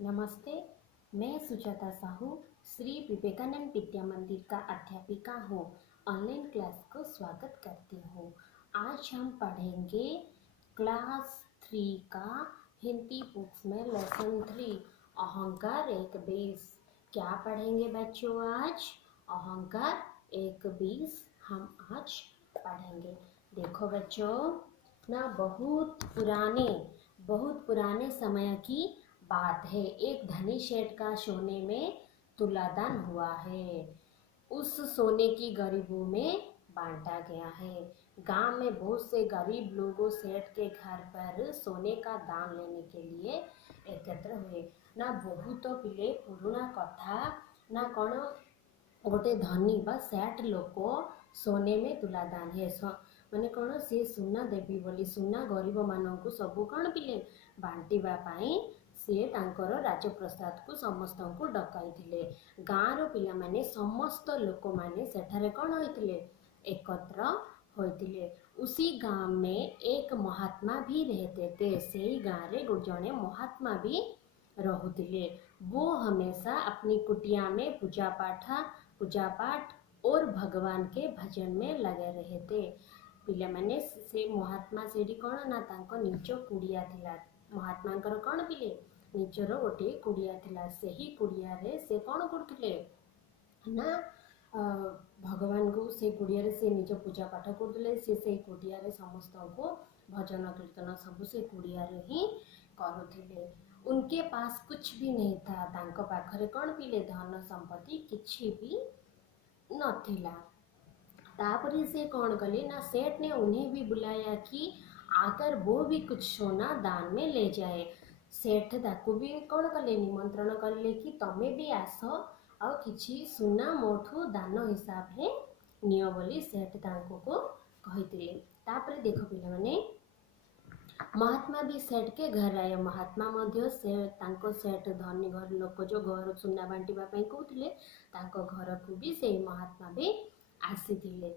नमस्ते। मैं सुजाता साहू श्री विवेकानंद विद्या मंदिर का अध्यापिका हूँ। ऑनलाइन क्लास को स्वागत करती हूँ। आज हम पढ़ेंगे क्लास 3 का हिंदी बुक्स में लेसन 3 अहंकार एक बीस। क्या पढ़ेंगे बच्चों आज? अहंकार एक बीस हम आज पढ़ेंगे। देखो बच्चों, ना बहुत पुराने समय की बात है। एक धनी सेठ का सोने में तुलादान हुआ है। उस सोने की गरीबों में बांटा गया है। गांव में बहुत से गरीब लोगों सेठ के घर पर सोने का दान लेने के लिए एकत्र हुए। ना बहुत पिले पुराना कथा ना कौन गोटे धनी बा सेठ लोक सोने में तुलादान है माने कौन सी सुना देवी बोली सुना गरीब मानू सबू कौन पिले बांटिबा पाई सी तांकर राजप्रसाद को समस्त को डकाई। गाँव पिला माने समस्त लोक माने सेठारे कौन होइतिले एकत्र होइतिले। उसी गांव में एक महात्मा भी रहते थे। से गाँव रे जड़े महात्मा भी रहुतिले। वो हमेशा अपनी कुटिया में पूजा पाठ और भगवान के भजन में लगे रहे थे। पिला माने से महात्मा सेठी कौन ना तांको निज कुड़िया थिला। महात्मांकर कौन पिले निजर गोटे कुड़िया थिला। सेही कुड़िया रे से कौन करथिले ना भगवान को से कुड़िया रे से निज पूजा पाठ करथिले। से कुड़िया रे समस्त को भजन कीर्तन सब से कुड़िया रे ही करुथिले। उनके पास कुछ भी नहीं था। तांको पाखरे कौन पिले धन संपत्ति किछि भी नथिला। तापरे से कौन कले ना सेठ ने उन्हें भी बुलाया कि आकर वो भी कुछ सोना दान में ले जाए। सेठ ताकू भी कौन कले निमंत्रण कले कि तमे भी आस आ किछि सुना मोठू दान हिसाब रे नियो बोली सेठ तांको को कहितिले। तापरे देखो पिला माने महात्मा भी सेठ के घर आए। महात्मा मध्य से तांको सेठ धनी घर लोक जो घर सुना बांटिबा पई कहउथिले तांको घर को भी से महात्मा भी आसीथिले।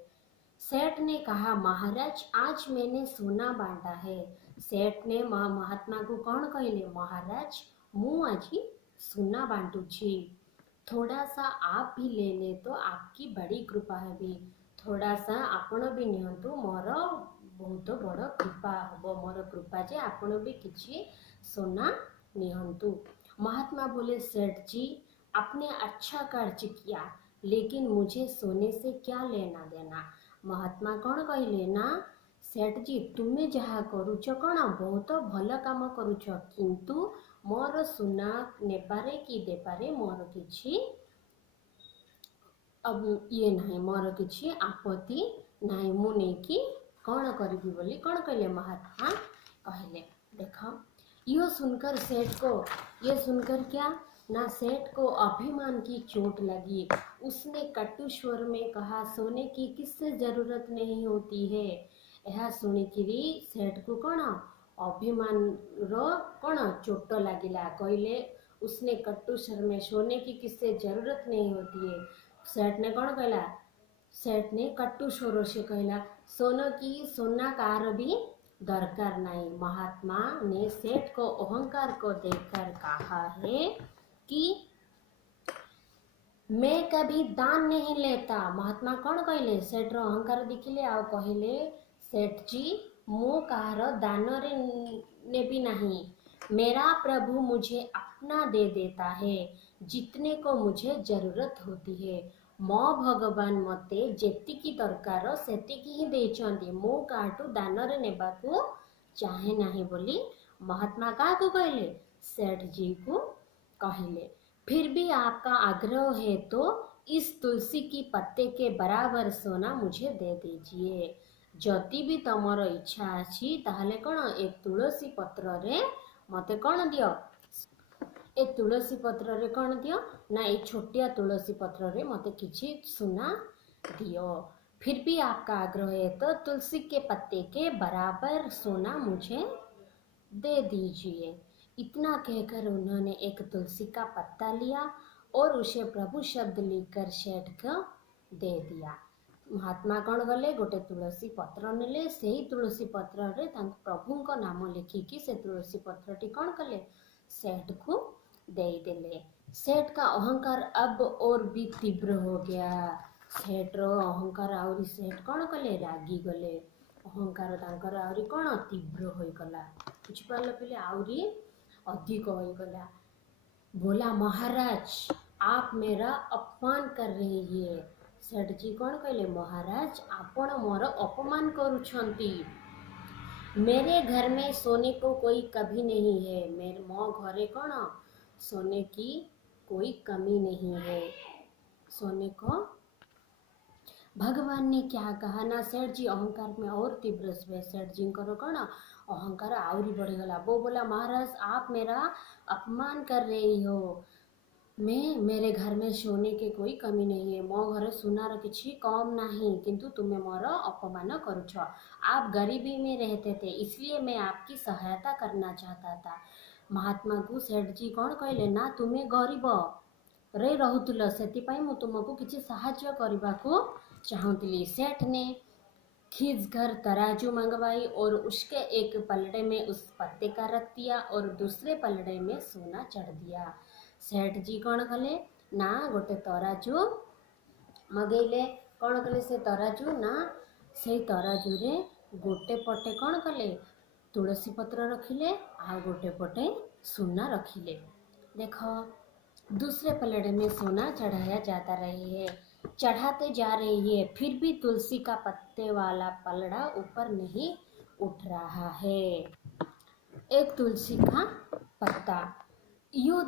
सेठ ने कहा महाराज आज मैंने सोना बांटा है। सेठ ने महात्मा को कौन कहले महाराज मु आज सोना बांटुछि। थोड़ा सा आप भी ले ले तो आपकी बड़ी कृपा है भी। थोड़ा सा आपण भी नियंतु मोर बहुत बड़ कृपा हम। मोर कृपा जे आपण भी किछि सोना नियंतु। महात्मा बोले सेठ जी आपने अच्छा कार्य किया लेकिन मुझे सोने से क्या लेना देना। महात्मा कौन कहले ना सेठ जी तुम्हें जहाँ करुच कौन बहुत भल काम करुच किंतु मोर सुना नेबारे कि देबारे मोर किछि अब ये नहीं मोर किछि आपत्ति नहीं मु नहीं कि कौन करी बोली कौन कहले महात्मा कहले। देखो ये सुनकर क्या ना सेठ को अभिमान की चोट लगी। उसने कटु स्वर में कहा सोने की किससे जरूरत नहीं होती है। यह सुनिकिरी सेठ को कौन अभिमान रो कौन चोट लगिला कहले। उसने कटु स्वर में सोने की किससे जरूरत नहीं होती है। सेठ ने कौन कहला सेठ ने कटु स्वर से कहला सोना कार भी दरकार नहीं। महात्मा ने सेठ को अहंकार को देखकर कहा है कि मैं कभी दान नहीं लेता। महात्मा कौन कहले सेठ रो अहंकार देखिले आ कहले सेठ जी मु कार दान रे ने भी नहीं। मेरा प्रभु मुझे अपना दे देता है जितने को मुझे जरूरत होती है। मो भगवान मते जेतिकी दरकार सेतिकी ही देचंती। मो काटू दान रे नेबाकू चाहे नहीं बोली महात्मा का को कहले सेठ जी को कहले। फिर भी आपका आग्रह है तो इस तुलसी की पत्ते के बराबर सोना मुझे दे दीजिए। जदि भी तमर इच्छा अच्छी ताहले कौन एक तुलसी पत्र रे मते कौन दियो ए तुलसी पत्र रे कौन दियो ना ए छोटिया तुलसी पत्र रे मते किछि सुना दियो। फिर भी आपका आग्रह है तो तुलसी के पत्ते के बराबर सोना मुझे दे दीजिए। इतना कहकर उन्होंने एक तुलसी का पत्ता लिया और उसे प्रभु शब्द लिखकर सेठ को दे दिया। महात्मा कौन गले गोटे तुलसी पत्र नेले। से ही तुलसी पत्र रे प्रभु को नाम लिखिकी से तुलसी पत्रटी कौन कले सेठ को दे देले। सेठ का अहंकार अब और भी तीव्र हो गया। सेठ रो अहंकार आउरी सेठ कौन कले रागी गले। अहंकार तांकर आउरी कौन तीव्र होई गला। बुझिपारल पिले आउरी अधिक होई गला। बोला महाराज आप मेरा अपमान कर रहे हैं। सेठ जी कौन कहले महाराज आपण मोर अपमान करुछंती। मेरे घर में सोने को कोई कभी नहीं है। मेरे मो घरे कौन सोने की कोई कमी नहीं है। सोने को भगवान ने क्या कहा ना। सेठ जी अहंकार में और तीव्र हुए। सेठ जी करो कौन अहंकार आवरी बढ़ गला। वो बोला महाराज आप मेरा अपमान कर रही हो। मैं मेरे घर में सोने के कोई कमी नहीं है। मो घरे सुनार किछि कम नहीं किंतु तुम्हें मोर अपमान करुछ। आप गरीबी में रहते थे इसलिए मैं आपकी सहायता करना चाहता था। महात्मा को सेठ जी कौन कहले ना तुम्हें गरीब रे रहुतुल सेतिपाई मु तुमको किछि साहाय्य करबाको चाहूतिली। सेठ ने खींच कर तराजू मंगवाई और उसके एक पलड़े में उस पत्ते का रख दिया और दूसरे पलड़े में सोना चढ़ दिया। सेठ जी कौन कले ना गोटे तराजू मगेले। कौन कले से तराजू ना से तराजू रे गोटे पटे कौन कले तुलसी पत्र रखिले आ गोटे पटे सोना रखिले। देखो दूसरे पलड़े में सोना चढ़ाया जाता रही है। चढ़ाते जा रही है फिर भी तुलसी का पत्ते वाला पलड़ा ऊपर नहीं उठ रहा है। एक तुलसी का पत्ता यो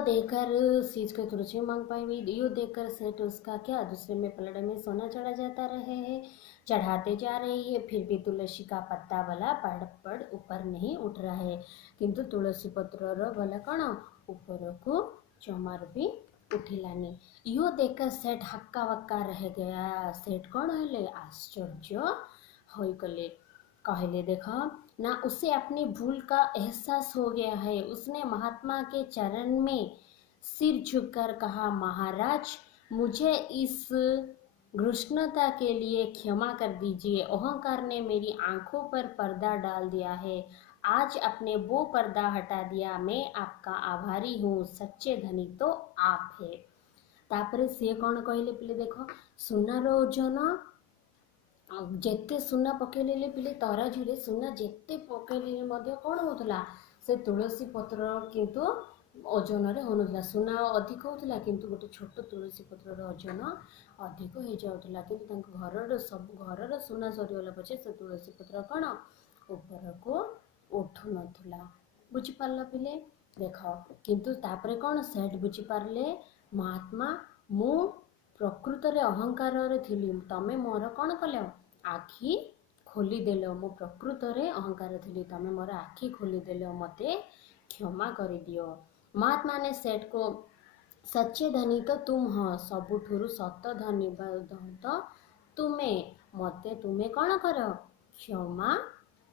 देखकर सीज को तुलसी मांग पाई हुई। यो देखकर सेठ उसका क्या दूसरे में पलड़े में सोना चढ़ा जाता रहे है। चढ़ाते जा रही है फिर भी तुलसी का पत्ता वाला पड़ ऊपर नहीं उठ रहा है किंतु तुलसी पत्र वाला कौन ऊपर को चमार भी उठिलानी। यो देखकर सेठ हक्का वक्का रह गया। सेठ कौन है आश्चर्य हो गले। कहले देखो ना उसे अपनी भूल का एहसास हो गया है। उसने महात्मा के चरण में सिर झुककर कहा महाराज मुझे इस घृष्णता के लिए क्षमा कर दीजिए। अहंकार ने मेरी आंखों पर पर्दा डाल दिया है। आज अपने वो पर्दा हटा दिया। मैं आपका आभारी हूँ। सच्चे धनी तो आप है। तापरे से कौन कहले पिले देखो सुनार ओजन जेते सुना पकेले पिले तराजूरे सुना जेते पकेले मध्य कौन होतला से तुलसी पत्र किंतु ओजन रे होनुला। सुना अधिक होतला किंतु गोटे छोट तुलसी पत्र ओजन अधिक हो जाउतला किंतु तांको घरर सब घरर सुना सरीगला पछे से तुलसी पत्र कौन ऊपर को उठु नथुला। बुझी पारला पिले देखो किंतु तापरे कौन सेठ बुझी पारले महात्मा मु प्रकृत रे अहंकार रे थिली तमे मोर कौन कल आखि खोलीदेल। मु प्रकृत रे अहंकार थिली तमे मोर आखि खोलीदेल मते क्षमा कर दियो। महात्मा ने सेठ को सच्चे धनी तो तुम हो सबुठुरु सत धनी तो तुम्हें मते तुम्हें कौन कर क्षमा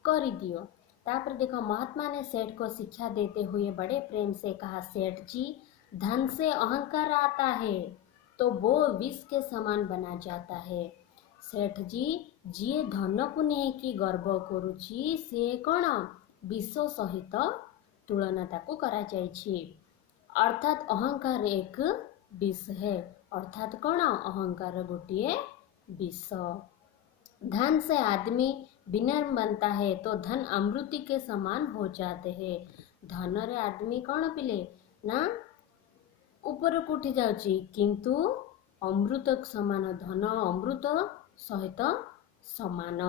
कर दियो। तापर देखो महात्मा ने सेठ को शिक्षा देते हुए बड़े प्रेम से कहा सेठ जी धन से अहंकार आता है तो वो विष के समान बना जाता है। सेठ जी जी धन को नहीं कि गर्व करुची से कौन विष सहित तुलना ताकू करा जाइछि। अर्थात अहंकार एक विष है। अर्थात कौन अहंकार गोटिए विष। धन से आदमी विनम्र बनता है तो धन अमृति के समान हो जाते हैं। धन रे आदमी कौन पिले ना ऊपर को उठी जाउची किंतु अमृत समान धन अमृत सहित समान।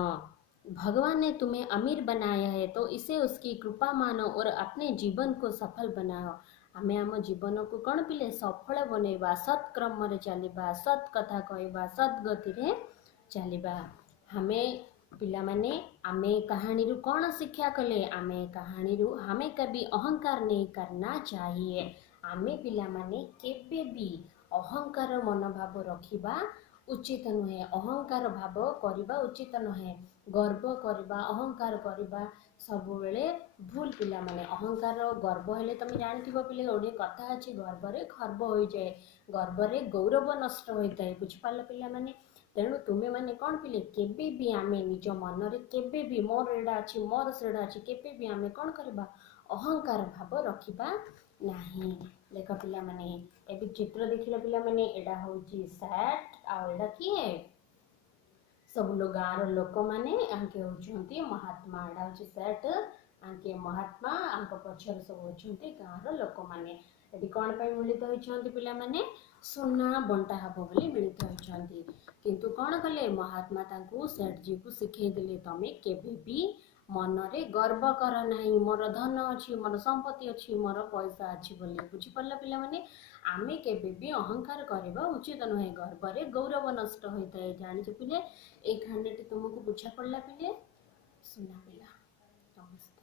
भगवान ने तुम्हें अमीर बनाया है तो इसे उसकी कृपा मानो और अपने जीवन को सफल बनाओ। आमे आम जीवन को कौन पिले सफल बनैबा सत्क्रम रे चलिबा सत कथा कहबा सद्गति रे चलिबा। हमें पिला माने आमे कहानी रु कौन शिक्षा कले आमे कहानी रु हमें कभी अहंकार नहीं करना चाहिए। आमे पिला माने केबे भी अहंकार मनोभाव रखिबा उचित नुहे। अहंकार भाव करबा उचित नुहे। गर्व करबा अहंकार करबा सब बेले भूल पिला माने। अहंकार गर्व हेले तुम जानथिबो पिले ओडे कथा अछि गर्व रे खर्व होई जाए गर्व रे गौरव नष्ट होइताय। बुझि पारल पिला माने तेणु तुम्हें माने कौन पिले केबे भी आमे निज मन रे केबे भी मोर एडा अछि मोर सेडा अछि केबे भी आमे कौन करबा अहंकार भाव रखिबा नहीं। देख पिला माने एबी चित्र देखिला पिला माने एडा होची सैट आ एडा किए सब लोग गाँव लोक माने आंके होचंती महात्मा एडा होची सैट आंके महात्मा आंक पछर सब होचंती गाँव लोक माने एडी कोन पय मिलित होचंती पिला माने सुना बंटा हबो बोली मिलित होचंती किंतु कोन कले महात्मा तांकू सेठ जी को सिखै देले तमे केबे भी मनरे गर्व कर नाही मोर धन अछि मोर संपत्ति अछि मोर पैसा अछि बोली बुझी पल्ला पिला माने आमे केबे भी अहंकार करबा उचित नहे गर्वरे गौरव नष्ट होइतै जानि पिले ए खानेटी तुमको बुझा पड़ला पिले सुना पिला नमस्ते।